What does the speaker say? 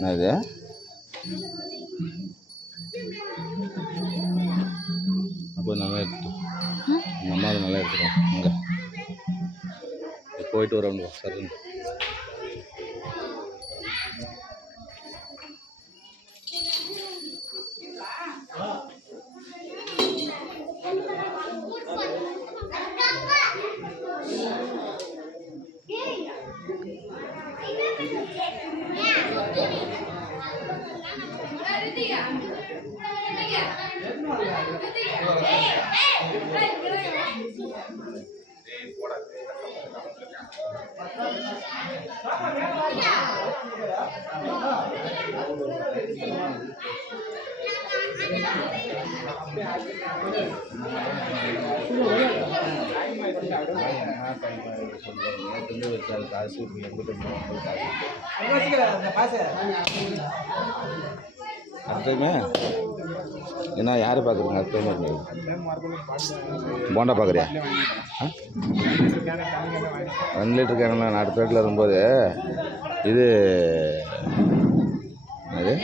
என்னது அப்போ நல்லா எடுத்துட்டோம். எங்கள் அம்மா அதை நல்லா எடுத்துட்டோம். அங்கே போயிட்டு வரோம் சரி. காசு அடுத்ததுமே என்ன யார் பார்க்குறீங்க? அடுத்த போண்டா பார்க்குறியா? 2 லிட்டர் கேனில் நான் அடுத்த வீட்டில் இருக்கும்போது இது அது